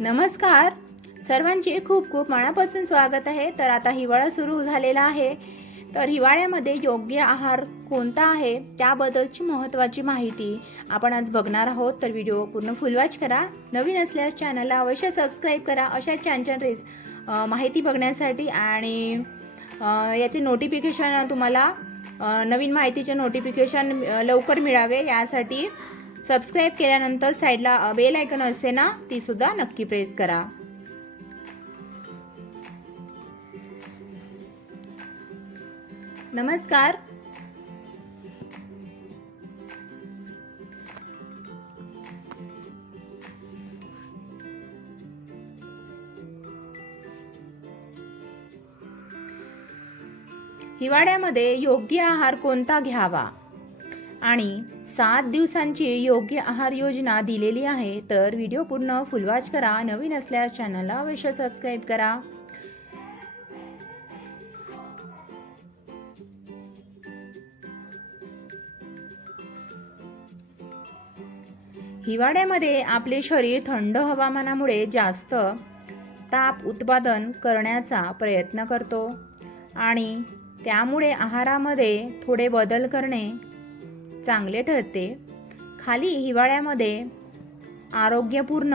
नमस्कार. सर्वांचे खूप खूप मनापासून स्वागत आहे. तर आता हिवाळा सुरू झालेला आहे. तर हिवाळ्यामध्ये योग्य आहार कोणता आहे? त्याबद्दलची महत्त्वाची माहिती आपण आज बघणार आहोत. तर व्हिडिओ पूर्ण फुलवाच करा. नवीन असल्यास चॅनलला अवश्य सबस्क्राईब करा. अशा छान छान रेस माहिती बघण्यासाठी आणि याचे नोटिफिकेशन तुम्हाला नवीन माहितीचे नोटिफिकेशन लवकर मिळावे. यासाठी सबस्क्राईब केल्यानंतर साईडला बेल आयकन असते ना ती सुद्धा नक्की प्रेस करा. नमस्कार. हिवाळ्यामध्ये योग्य आहार कोणता घ्यावा? आणि सात दिवसांची योग्य आहार योजना दिलेली आहे तर व्हिडिओ पूर्ण फुलवाच करा नवीन असल्यास चॅनलला अवश्य सबस्क्राईब करा. हिवाळ्यामध्ये आपले शरीर थंड हवामानामुळे जास्त ताप उत्पादन करण्याचा प्रयत्न करतो आणि त्यामुळे आहारामध्ये थोडे बदल करणे चांगले ठरते. खाली हिवाळ्यामध्ये आरोग्यपूर्ण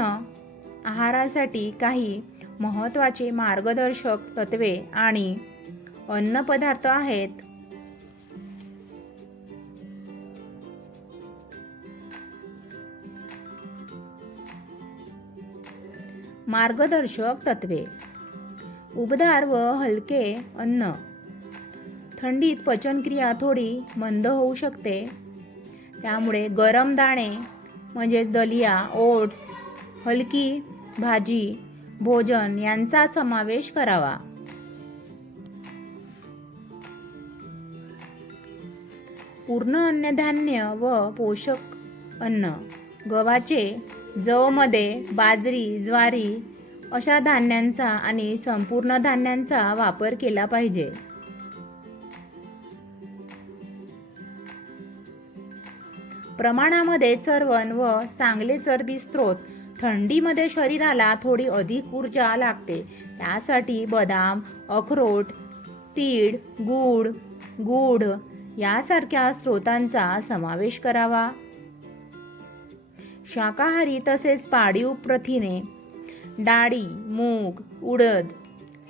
आहारासाठी काही महत्त्वाचे मार्गदर्शक तत्वे आणि अन्नपदार्थ आहेत. मार्गदर्शक तत्वे उबदार व हलके अन्न. थंडीत पचनक्रिया थोडी मंद होऊ शकते. त्यामुळे गरम दाणे म्हणजेच दलिया ओट्स हलकी भाजी भोजन यांचा समावेश करावा. पूर्ण अन्नधान्य व पोषक अन्न गव्हाचे जवमध्ये बाजरी ज्वारी अशा धान्यांचा आणि संपूर्ण धान्यांचा वापर केला पाहिजे. प्रमाणामध्ये चरवण व चांगले चरबी स्त्रोत थंडीमध्ये शरीराला थोडी अधिक ऊर्जा लागते. त्यासाठी बदाम अखरोट तीळ गूळ गूढ यासारख्या स्रोतांचा समावेश करावा. शाकाहारी तसेच पाळीव प्रथिने डाळी मूग उडद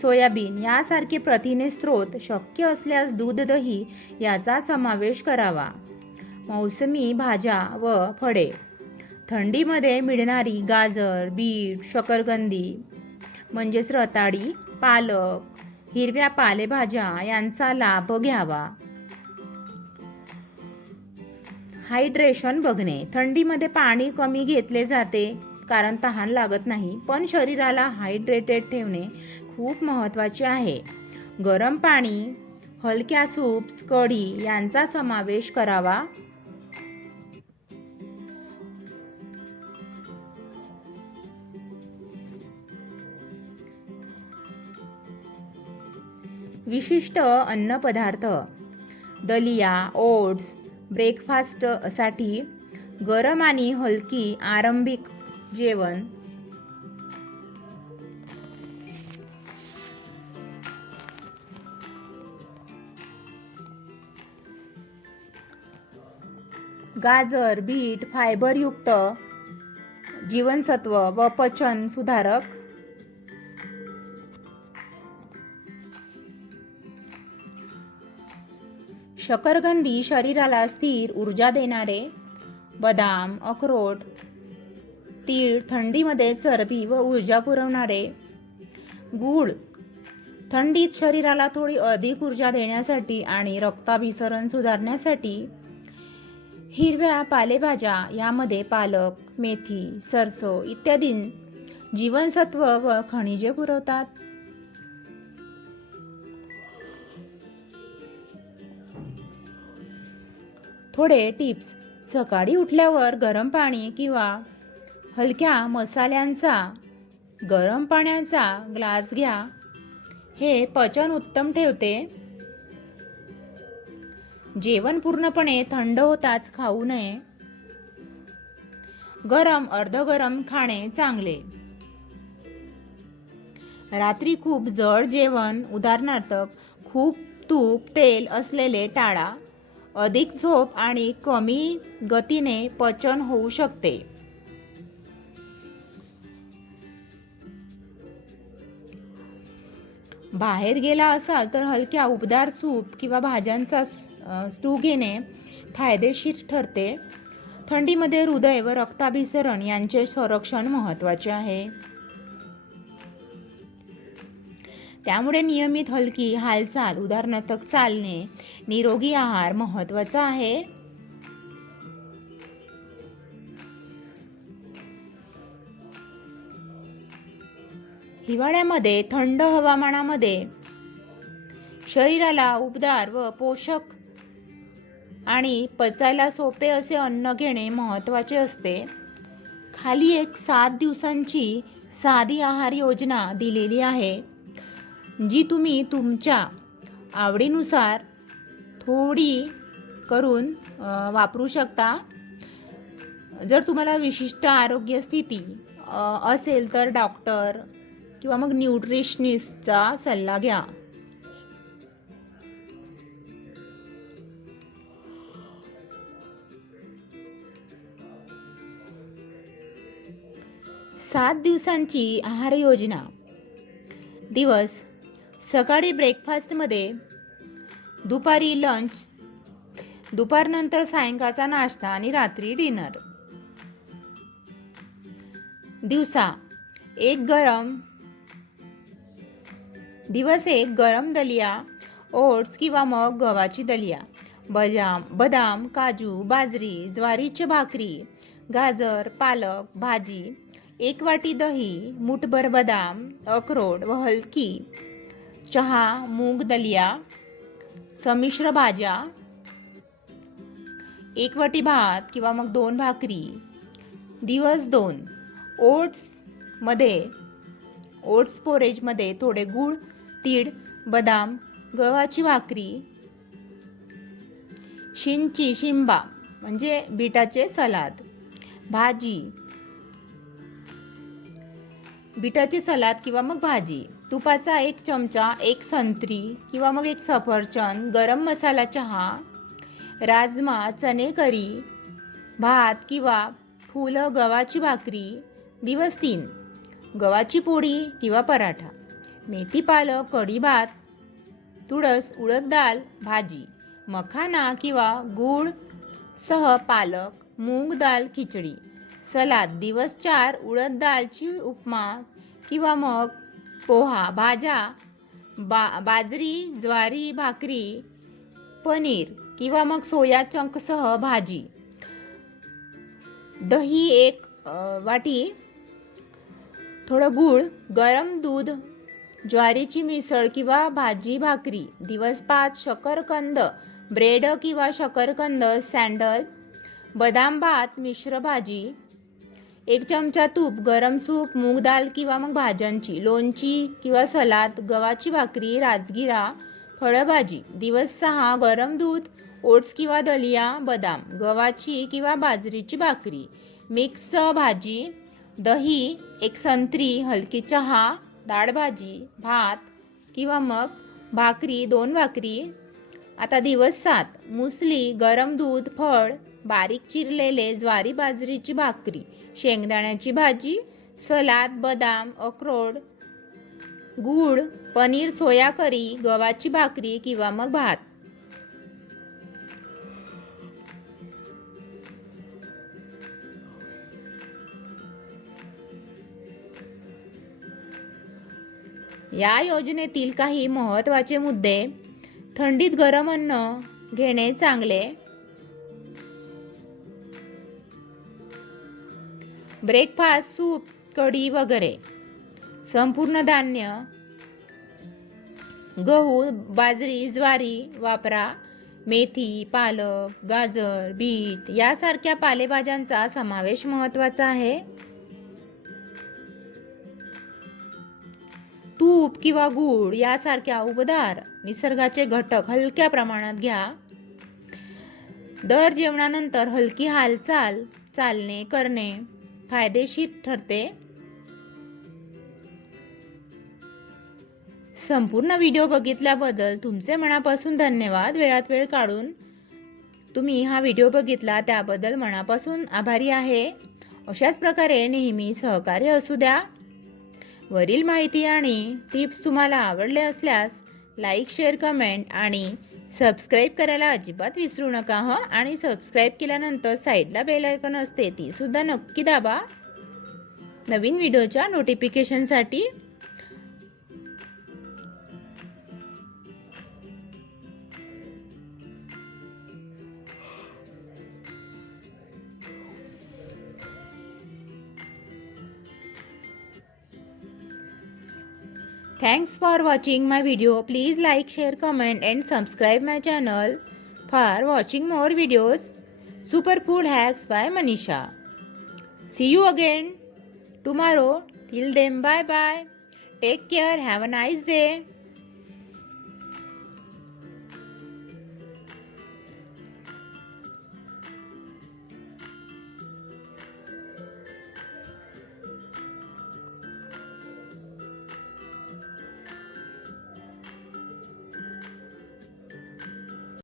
सोयाबीन यासारखे प्रथिने स्रोत शक्य असल्यास दूध दही याचा समावेश करावा. मौसमी भाज्या व फळे. थंडीमध्ये मिळणारी गाजर बीट शकरकंदी म्हणजेच रताळी पालक हिरव्या पालेभाज्या यांचा लाभ घ्यावा. हायड्रेशन बघणे. थंडीमध्ये पाणी कमी घेतले जाते कारण तहान लागत नाही पण शरीराला हायड्रेटेड ठेवणे खूप महत्त्वाचे आहे. गरम पाणी हलक्या सूप्स कढी यांचा समावेश करावा. विशिष्ट अन्नपदार्थ दलिया ओट्स ब्रेकफास्टसाठी गरम आणि हलकी आरंभिक जेवण. गाजर बीट फायबरयुक्त जीवनसत्व व पचन सुधारक शकरगंदी शरीराला स्थिर ऊर्जा देणारे बदाम अक्रोट तीळ थंडीमध्ये चरबी व ऊर्जा पुरवणारे. गूळ थंडीत शरीराला थोडी अधिक ऊर्जा देण्यासाठी आणि रक्ताभिसरण सुधारण्यासाठी. हिरव्या पालेभाज्या यामध्ये पालक मेथी सरसो इत्यादी जीवनसत्व व खनिजे पुरवतात. थोडे टिप्स. सकाळी उठल्यावर गरम पाणी किंवा हलक्या मसाल्यांचा गरम पाण्याचा ग्लास घ्या. हे पचन उत्तम ठेवते. जेवण पूर्णपणे थंड होताच खाऊ नये. गरम अर्ध गरम खाणे चांगले. रात्री खूप जड जेवण उदाहरणार्थ खूप तूप तेल असलेले टाळा. अधिक झोप आणि कमी गतीने पचन होऊ शकते. बाहेर गेला असाल तर हलक्या उबदार सूप किंवा भाज्यांचा स्टू घेणे फायदेशीर ठरते. थंडीमध्ये हृदय व रक्ताभिसरण यांचे संरक्षण महत्त्वाचे आहे. त्यामुळे नियमित हलकी हालचाल उदाहरणार्थ चालणे निरोगी आहार महत्त्वाचा आहे. हिवाळ्यामध्ये थंड हवामानामध्ये शरीराला उबदार व पोषक आणि पचायला सोपे असे अन्न घेणे महत्त्वाचे असते. खाली एक सात दिवसांची साधी आहार योजना दिलेली आहे जी तुम्ही तुमच्या आवडीनुसार थोडी करून वापरू शकता. जर तुम्हाला विशिष्ट आरोग्य स्थिती असेल तर डॉक्टर किंवा मग न्यूट्रिशनिस्टचा सल्ला घ्या. सात दिवसांची आहार योजना. दिवस सकाळी ब्रेकफास्टमध्ये दुपारी लंच दुपारनंतर सायंकाळचा नाश्ता आणि रात्री डिनर दिवसा एक गरम दिवस एक गरम दलिया ओट्स किंवा मग गव्हाची दलिया. बजाम बदाम काजू बाजरी ज्वारीची भाकरी गाजर पालक भाजी एक वाटी दही मुठभर बदाम अक्रोड व हलकी. चहा मूग दलिया संमिश्र भाज्या एकवटी भात किंवा मग दोन भाकरी दिवस दोन ओट्समध्ये ओट्स पोरेजमध्ये थोडे गूळ तीळ बदाम गव्हाची भाकरी शिंची शिंबा म्हणजे बिटाचे सलाद भाजी बिटाचे सलाद किंवा मग भाजी. तुपाचा एक चमचा एक संत्री किंवा मग एक सफरचंद गरम मसाला चहा राजमा चणे करी भात किंवा फुलं गव्हाची भाकरी दिवस तीन. गव्हाची पोळी किंवा पराठा. मेथी पालक कढी भात तुळस उडद डाळ भाजी. मखाना किंवा गूळ सह पालक मूग डाळ खिचडी. सलाद दिवस चार उडद डाळची उपमा किंवा मग पोहा भाज्या बा बाजरी ज्वारी भाकरी पनीर किंवा मग सोया चंकसह भाजी. दही एक वाटी थोडं गूळ गरम दूध ज्वारीची मिसळ किंवा भाजी भाकरी दिवस पाच शकरकंद ब्रेड किंवा शकरकंद सँडल बदाम भात मिश्र भाजी एक चमचा तूप गरम सूप मूग दाल किंवा मग भाज्यांची लोणची किंवा सलाद गव्हाची भाकरी राजगिरा फळभाजी दिवस सहा गरम दूध ओट्स किंवा दलिया बदाम गव्हाची किंवा बाजरीची भाकरी मिक्स भाजी दही एक संत्री हलकी चहा डाळ भाजी भात किंवा मग भाकरी दोन भाकरी. आता दिवस सात मुसली गरम दूध फळ बारीक चिरलेले ज्वारी बाजरीची भाकरी शेंगदाण्याची भाजी सलाद बदाम अक्रोड गूळ पनीर सोया करी गव्हाची भाकरी किंवा मग भात. या योजनेतील काही महत्त्वाचे मुद्दे थंडीत गरम अन्न घेणे चांगले ब्रेकफास्ट सूप कढी वगैरे. संपूर्ण धान्य गहू बाजरी ज्वारी वापरा. मेथी पालक गाजर बीट यासारख्या पालेभाज्यांचा समावेश महत्त्वाचा आहे. तूप किंवा गूळ यासारख्या उबदार निसर्गाचे घटक हलक्या प्रमाणात घ्या. दर जेवणानंतर हलकी हालचाल चालणे करणे. फायदेशीर ठरते. संपूर्ण व्हिडिओ बघितल्याबद्दल तुमचे मनापासून धन्यवाद. वेळात वेळ काढून तुम्ही हा व्हिडिओ बघितला त्याबद्दल मनापासून आभारी आहे. अशाच प्रकारे नेहमी सहकार्य असू द्या. वरील माहिती आणि टिप्स तुम्हाला आवडले असल्यास लाईक शेअर कमेंट आणि सबस्क्राईब करायला अजिबात विसरू नका हं? आणि सबस्क्राईब केल्यानंतर साईडला बेल आयकॉन असते ती सुद्धा नक्की दाबा. नवीन व्हिडिओच्या नोटिफिकेशनसाठी Thanks for watching my video. Please like, share, comment and subscribe my channel for watching more videos. Superfood hacks by Manisha. See you again tomorrow. Till then, bye bye. Take care. Have a nice day.